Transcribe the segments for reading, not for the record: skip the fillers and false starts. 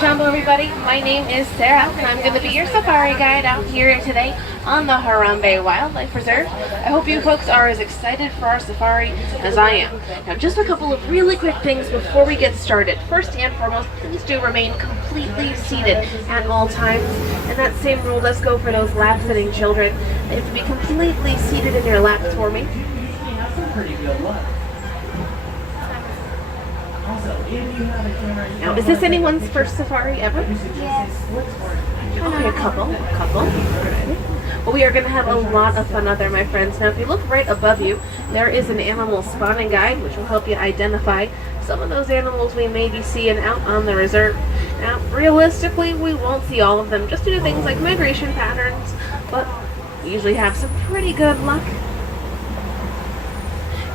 Jumbo everybody, my name is Sarah and I'm going to be your safari guide out here today on the Harambe Wildlife Reserve. I hope you folks are as excited for our safari as I am. Now just a couple of really quick things before we get started. First and foremost, please do remain completely seated at all times, and that same rule does go for those lap-sitting children. They have to be completely seated in your lap for me. Now, is this anyone's first safari ever? Yes. Okay, a couple. Well, we are going to have a lot of fun out there, my friends. Now, if you look right above you, there is an animal spotting guide, which will help you identify some of those animals we may be seeing out on the reserve. Now, realistically, we won't see all of them, just due to things like migration patterns, but we usually have some pretty good luck.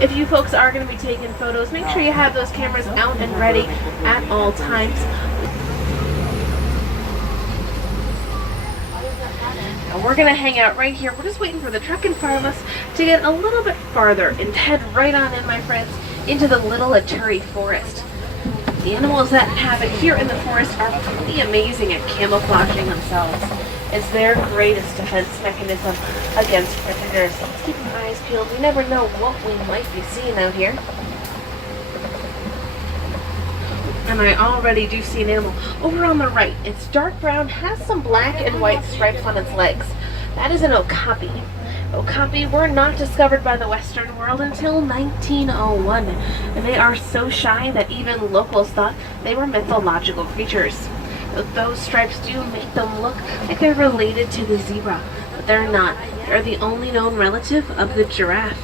If you folks are going to be taking photos, make sure you have those cameras out and ready at all times. Now we're going to hang out right here. We're just waiting for the truck in front of us to get a little bit farther and head right on in, my friends, into the Little Aturi Forest. The animals that inhabit here in the forest are pretty amazing at camouflaging themselves. It's their greatest defense mechanism against predators. Let's keep our eyes peeled. We never know what we might be seeing out here. And I already do see an animal over on the right. It's dark brown, has some black and white stripes on its legs. That is an okapi. Okapi were not discovered by the Western world until 1901, and they are so shy that even locals thought they were mythological creatures. Those stripes do make them look like they're related to the zebra, but they're not. They're the only known relative of the giraffe.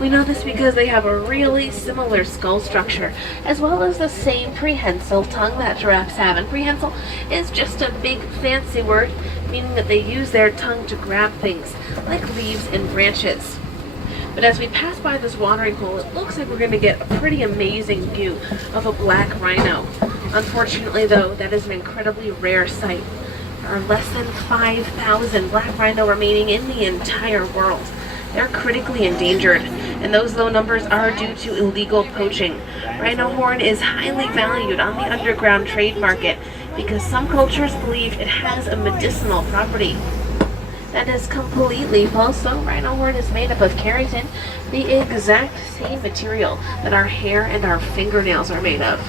We know this because they have a really similar skull structure, as well as the same prehensile tongue that giraffes have. And prehensile is just a big fancy word, meaning that they use their tongue to grab things, like leaves and branches. But as we pass by this watering hole, it looks like we're going to get a pretty amazing view of a black rhino. Unfortunately, though, that is an incredibly rare sight. There are less than 5,000 black rhino remaining in the entire world. They're critically endangered, and those low numbers are due to illegal poaching. Rhino horn is highly valued on the underground trade market because some cultures believe it has a medicinal property. That is completely false, though. Rhino horn is made up of keratin, the exact same material that our hair and our fingernails are made of.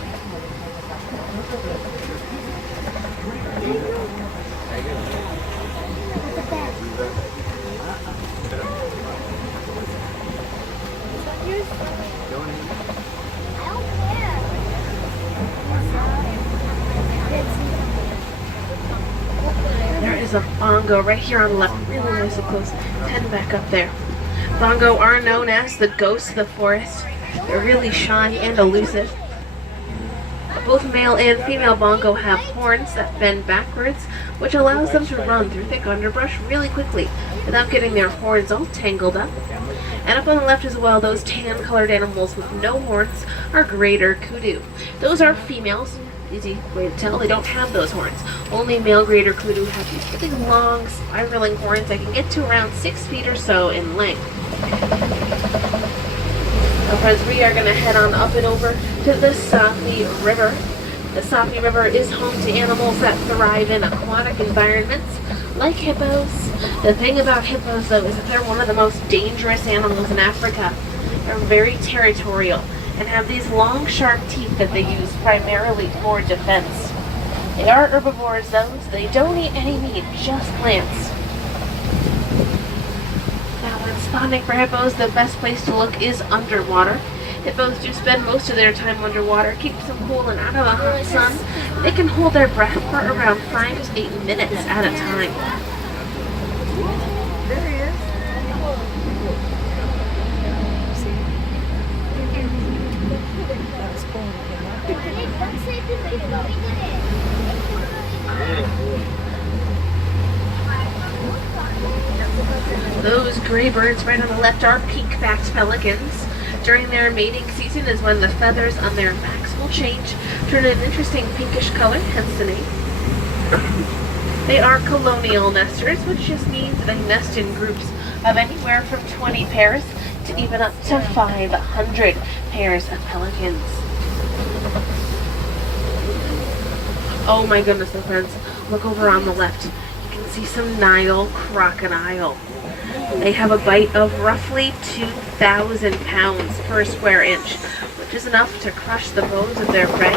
There is a bongo right here on the left, really nice and close. Head back up there. Bongo are known as the ghosts of the forest. They're really shy and elusive. Both male and female bongo have horns that bend backwards, which allows them to run through thick underbrush really quickly without getting their horns all tangled up. And up on the left as well, those tan-colored animals with no horns are greater kudu. Those are females. Easy way to tell, they don't have those horns. Only male greater kudu have these really long, spiraling horns that can get to around 6 feet or so in length. Now friends, we are going to head on up and over to the Sapi River. The Sapi River is home to animals that thrive in aquatic environments, like hippos. The thing about hippos, though, is that they're one of the most dangerous animals in Africa. They're very territorial and have these long, sharp teeth that they use primarily for defense. They are herbivores, though, so they don't eat any meat, just plants. Now, when spawning for hippos, the best place to look is underwater. Hippos do spend most of their time underwater, keeps them cool and out of the hot sun. They can hold their breath for around 5 to 8 minutes at a time. Those gray birds right on the left are pink-backed pelicans. During their mating season is when the feathers on their backs will change, turn an interesting pinkish color, hence the name. They are colonial nesters, which just means they nest in groups of anywhere from 20 pairs to even up to 500 pairs of pelicans. Oh my goodness, my friends. Look over on the left. You can see some Nile crocodile. They have a bite of roughly 2,000 pounds per square inch, which is enough to crush the bones of their prey.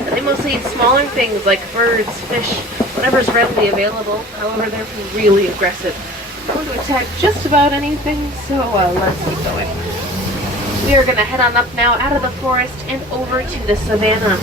And they mostly eat smaller things like birds, fish, whatever's readily available. However, they're really aggressive. They're going to attack just about anything, so let's keep going. We are going to head on up now out of the forest and over to the savannah.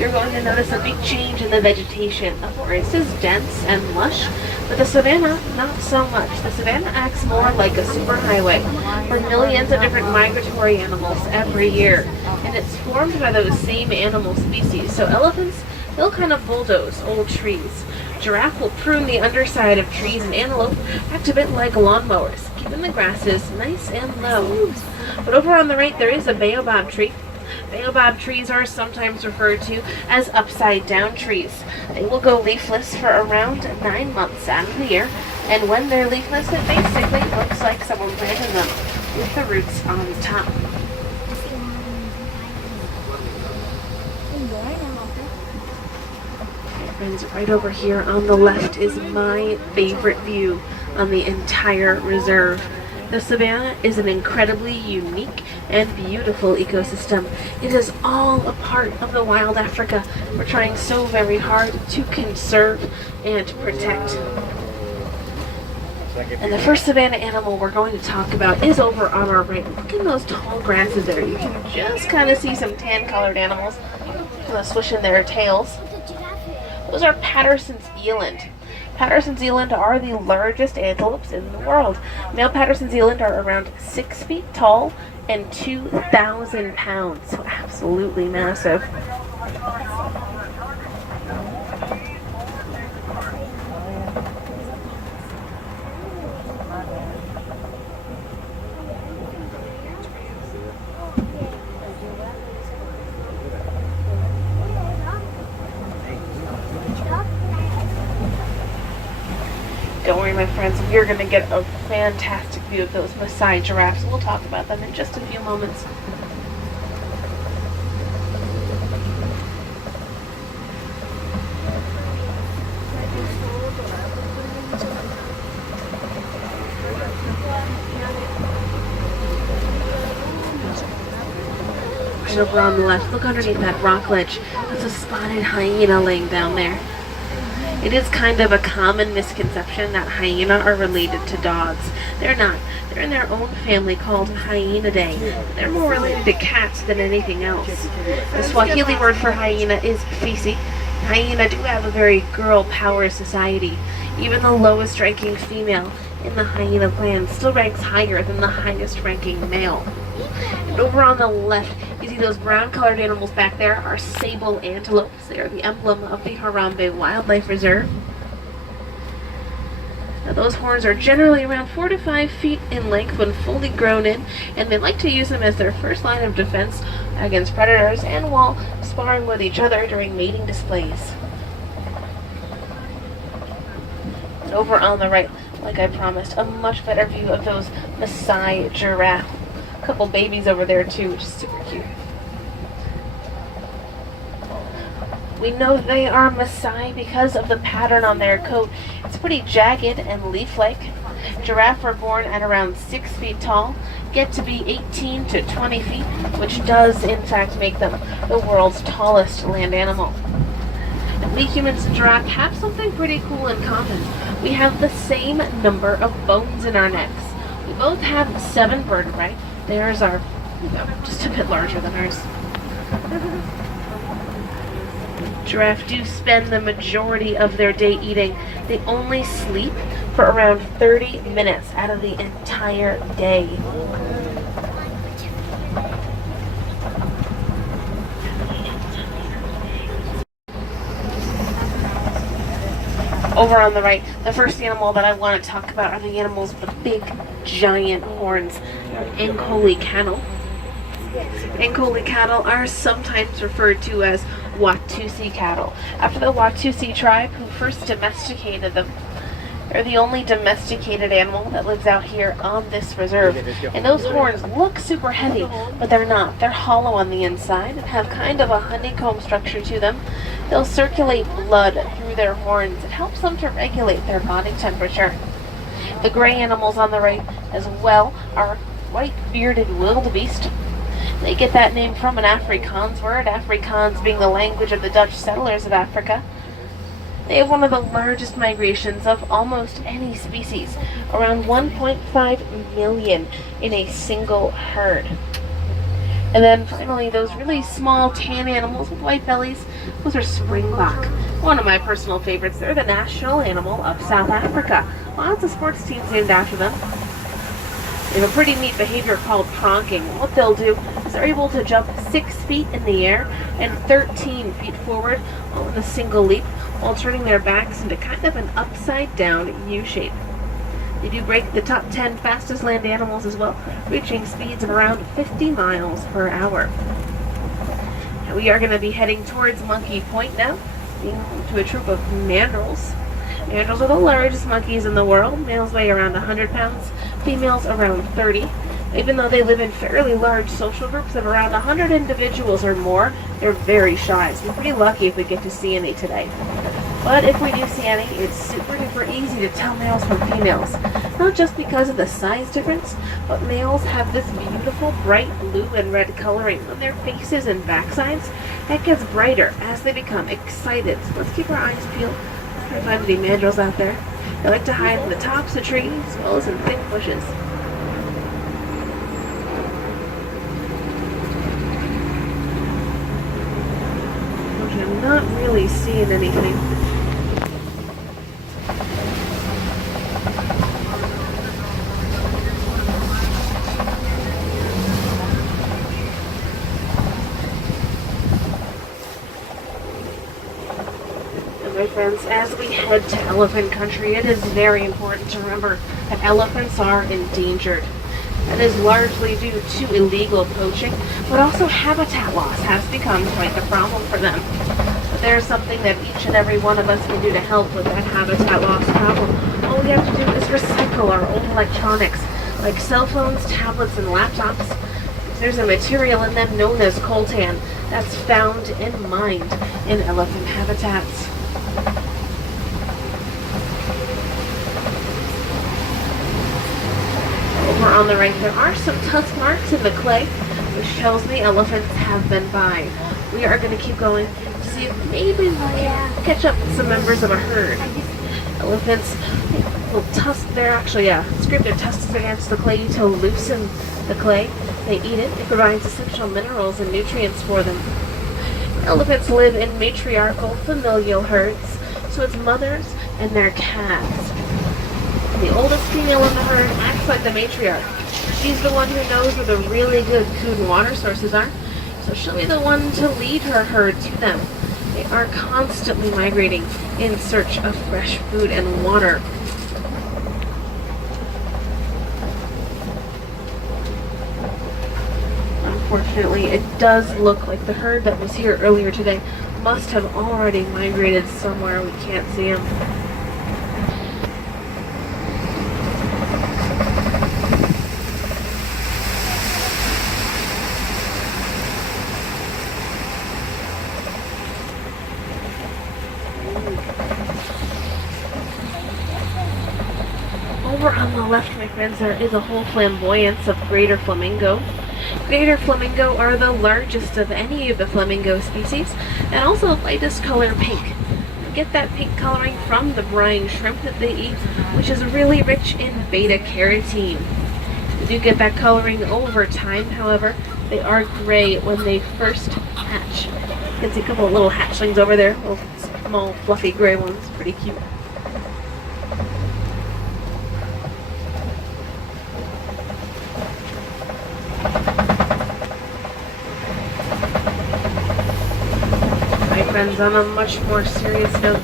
You're going to notice a big change in the vegetation. The forest is dense and lush, but the savannah, not so much. The savannah acts more like a superhighway for millions of different migratory animals every year, and it's formed by those same animal species. So elephants, they'll kind of bulldoze old trees. Giraffe will prune the underside of trees, and antelope act a bit like lawnmowers, keeping the grasses nice and low. But over on the right, there is a baobab tree. Baobab trees are sometimes referred to as upside-down trees. They will go leafless for around 9 months out of the year, and when they're leafless, it basically looks like someone planted them with the roots on top. Friends, right over here on the left is my favorite view on the entire reserve. The savannah is an incredibly unique and beautiful ecosystem. It is all a part of the wild Africa we're trying so very hard to conserve and protect. And the first savannah animal we're going to talk about is over on our right. Look at those tall grasses there. You can just kind of see some tan-colored animals swishing their tails. Those are Patterson's eland. Patterson's eland are the largest antelopes in the world. Male Patterson's eland are around 6 feet tall and 2,000 pounds, so absolutely massive. Don't worry, my friends, we're going to get a fantastic view of those Maasai giraffes. We'll talk about them in just a few moments. Right over on the left, look underneath that rock ledge. That's a spotted hyena laying down there. It is kind of a common misconception that hyena are related to dogs. They're not. They're in their own family called Hyaenidae. They're more related to cats than anything else. The Swahili word for hyena is fisi. Hyena do have a very girl power society. Even the lowest ranking female in the hyena clan still ranks higher than the highest ranking male. And over on the left, you see those brown-colored animals back there are sable antelopes. They are the emblem of the Harambe Wildlife Reserve. Now, those horns are generally around 4 to 5 feet in length when fully grown in, and they like to use them as their first line of defense against predators and while sparring with each other during mating displays. And over on the right, like I promised, a much better view of those Maasai giraffe. Couple babies over there too, which is super cute. We know they are Maasai because of the pattern on their coat. It's pretty jagged and leaf-like. Giraffe are born at around 6 feet tall, get to be 18 to 20 feet, which does in fact make them the world's tallest land animal. And we humans and giraffe have something pretty cool in common. We have the same number of bones in our necks. We both have 7 vertebrae. Theirs are, just a bit larger than ours. Giraffe do spend the majority of their day eating. They only sleep for around 30 minutes out of the entire day. Over on the right, the first animal that I want to talk about are the animals with the big, giant horns. Ankole cattle. Ankole cattle are sometimes referred to as Watusi cattle, after the Watusi tribe who first domesticated them. They're the only domesticated animal that lives out here on this reserve. And those horns look super heavy, but they're not. They're hollow on the inside and have kind of a honeycomb structure to them. They'll circulate blood through their horns. It helps them to regulate their body temperature. The gray animals on the right as well are white bearded wildebeest. They get that name from an Afrikaans word, Afrikaans being the language of the Dutch settlers of Africa. They have one of the largest migrations of almost any species, around 1.5 million in a single herd. And then finally, those really small tan animals with white bellies, those are springbok. One of my personal favorites. They're the national animal of South Africa. Lots of sports teams named after them. They have a pretty neat behavior called pronking. What they'll do is they're able to jump 6 feet in the air and 13 feet forward all in a single leap while turning their backs into kind of an upside down U shape. They do break the top 10 fastest land animals as well, reaching speeds of around 50 miles per hour. Now we are going to be heading towards Monkey Point now, being home to a troop of mandrills. Mandrills are the largest monkeys in the world. Males weigh around 100 pounds, females around 30. Even though they live in fairly large social groups of around 100 individuals or more, they're very shy, so we're pretty lucky if we get to see any today. But if we do see any, it's super duper easy to tell males from females. Not just because of the size difference, but males have this beautiful bright blue and red coloring on their faces and backsides. That gets brighter as they become excited. So let's keep our eyes peeled. Try to find any mandrills out there. They like to hide in the tops of trees as well as in thick bushes. I'm not really seeing anything. My friends, as we head to elephant country, it is very important to remember that elephants are endangered. That is largely due to illegal poaching, but also habitat loss has become quite the problem for them. But there's something that each and every one of us can do to help with that habitat loss problem. All we have to do is recycle our old electronics, like cell phones, tablets, and laptops. There's a material in them known as coltan that's found and mined in elephant habitats. Over on the right, there are some tusk marks in the clay, which tells me elephants have been by. We are going to keep going to see if maybe we can catch up with some members of a herd. Elephants will scrape their tusks against the clay to loosen the clay. They eat it. It provides essential minerals and nutrients for them. Elephants live in matriarchal familial herds, so it's mothers and their calves. The oldest female in the herd acts like the matriarch. She's the one who knows where the really good food and water sources are, so she'll be the one to lead her herd to them. They are constantly migrating in search of fresh food and water. Unfortunately, it does look like the herd that was here earlier today must have already migrated somewhere. We can't see them. Over on the left, my friends, there is a whole flamboyance of greater flamingo. Greater flamingo are the largest of any of the flamingo species, and also the lightest color pink. They get that pink coloring from the brine shrimp that they eat, which is really rich in beta-carotene. They do get that coloring over time, however. They are gray when they first hatch. You can see a couple of little hatchlings over there, little small fluffy gray ones, pretty cute. Friends, on a much more serious note,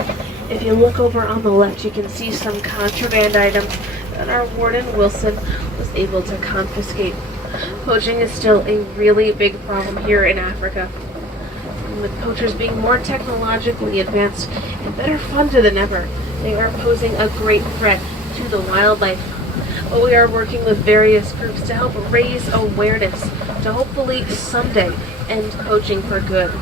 if you look over on the left, you can see some contraband items that our warden Wilson was able to confiscate. Poaching is still a really big problem here in Africa. And with poachers being more technologically advanced and better funded than ever, they are posing a great threat to the wildlife. But we are working with various groups to help raise awareness to hopefully someday end poaching for good.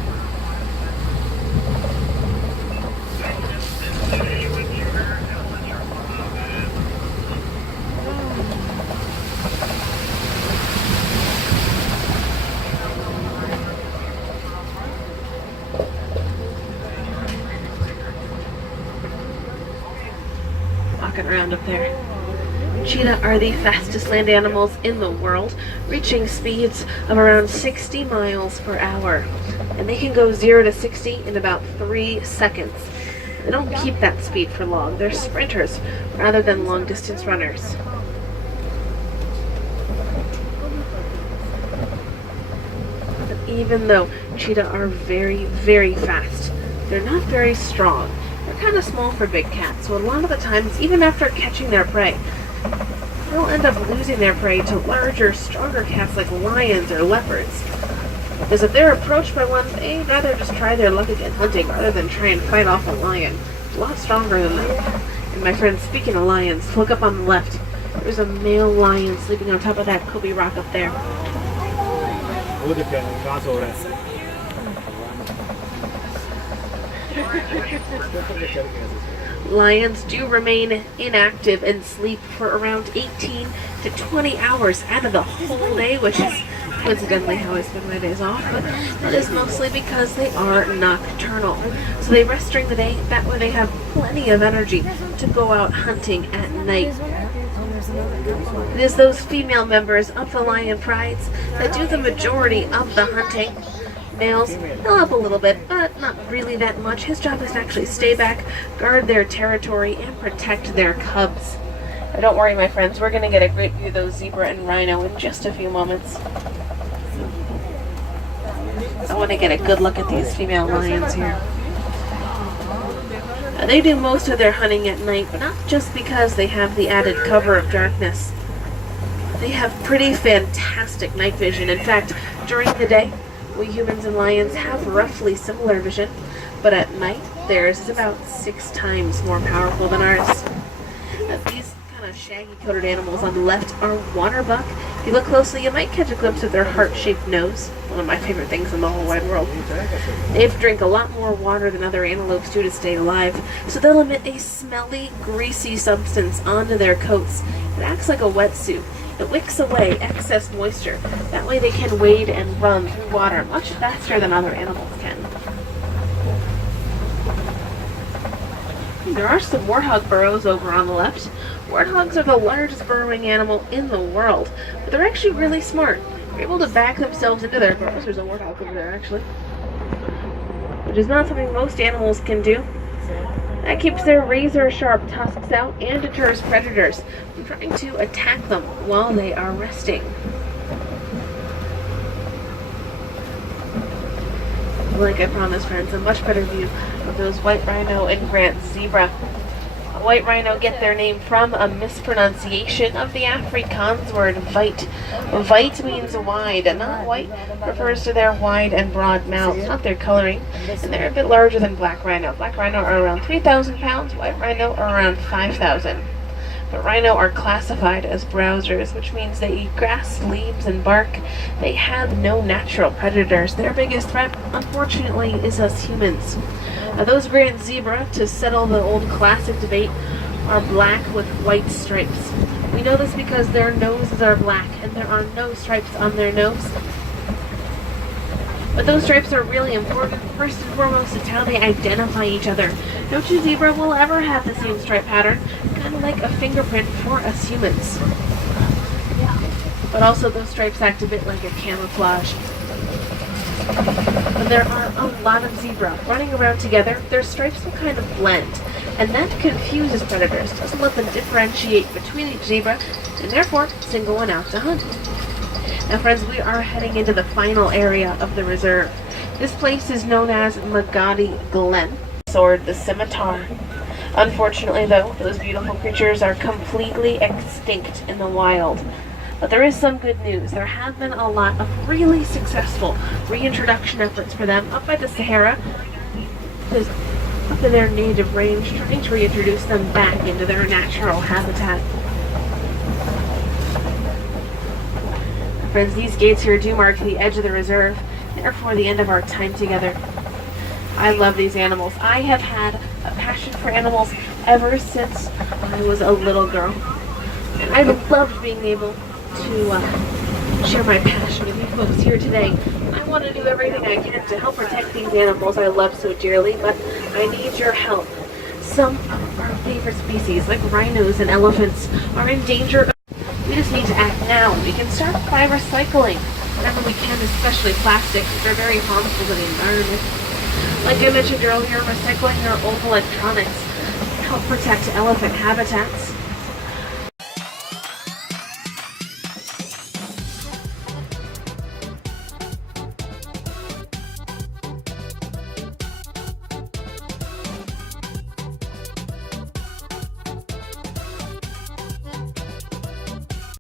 rocking around up there. Cheetah are the fastest land animals in the world, reaching speeds of around 60 miles per hour. And they can go 0 to 60 in about 3 seconds. They don't keep that speed for long. They're sprinters rather than long-distance runners. But even though cheetah are very, very fast, they're not very strong. They're kind of small for big cats, so a lot of the times, even after catching their prey, they'll end up losing their prey to larger, stronger cats like lions or leopards. Because if they're approached by one, they'd rather just try their luck again hunting rather than try and fight off a lion. A lot stronger than them. And my friend, speaking of lions, look up on the left. There's a male lion sleeping on top of that Kobe rock up there. Lions do remain inactive and sleep for around 18 to 20 hours out of the whole day, which is coincidentally how I spend my days off, but that is mostly because they are nocturnal. So they rest during the day, that way they have plenty of energy to go out hunting at night. It is those female members of the lion prides that do the majority of the hunting. Males, they'll help a little bit, but not really that much. His job is to actually stay back, guard their territory, and protect their cubs. But don't worry, my friends, we're going to get a great view of those zebra and rhino in just a few moments. I want to get a good look at these female lions here. Now, they do most of their hunting at night, but not just because they have the added cover of darkness. They have pretty fantastic night vision. In fact, during the day, we humans and lions have roughly similar vision, but at night, theirs is about 6 times more powerful than ours. These kind of shaggy-coated animals on the left are water buck. If you look closely, you might catch a glimpse of their heart-shaped nose, one of my favorite things in the whole wide world. They have to drink a lot more water than other antelopes do to stay alive, so they'll emit a smelly, greasy substance onto their coats. It acts like a wetsuit. It wicks away excess moisture. That way they can wade and run through water much faster than other animals can. There are some warthog burrows over on the left. Warthogs are the largest burrowing animal in the world, but they're actually really smart. They're able to back themselves into their burrows. There's a warthog over there, actually. Which is not something most animals can do. That keeps their razor-sharp tusks out and deters predators from trying to attack them while they are resting. Like I promised, friends, a much better view of those white rhino and Grant zebra. White rhino get their name from a mispronunciation of the Afrikaans word vite. Vite means wide, and not white refers to their wide and broad mouths, not their coloring. And they're a bit larger than black rhino. Black rhino are around 3,000 pounds, white rhino are around 5,000. But rhino are classified as browsers, which means they eat grass, leaves, and bark. They have no natural predators. Their biggest threat, unfortunately, is us humans. Now, those Grand Zebra, to settle the old classic debate, are black with white stripes. We know this because their noses are black and there are no stripes on their nose. But those stripes are really important. First and foremost, it's how they identify each other. No two zebra will ever have the same stripe pattern, kind of like a fingerprint for us humans. But also those stripes act a bit like a camouflage. When there are a lot of zebra running around together, their stripes will kind of blend, and that confuses predators, doesn't let them differentiate between each zebra, and therefore single one out to hunt. Now friends, we are heading into the final area of the reserve. This place is known as Magadi Glen, Sword the Scimitar. Unfortunately though, those beautiful creatures are completely extinct in the wild. But there is some good news. There have been a lot of really successful reintroduction efforts for them up by the Sahara, up in their native range, trying to reintroduce them back into their natural habitat. Friends, these gates here do mark the edge of the reserve, therefore the end of our time together. I love these animals. I have had a passion for animals ever since I was a little girl. And I've loved being able to share my passion with you folks here today. I want to do everything I can to help protect these animals I love so dearly, but I need your help. Some are favorite species, like rhinos and elephants, are in danger. We just need to act now. We can start by recycling whenever we can, especially plastic. They're very harmful to the environment. Like I mentioned earlier, recycling our old electronics help protect elephant habitats.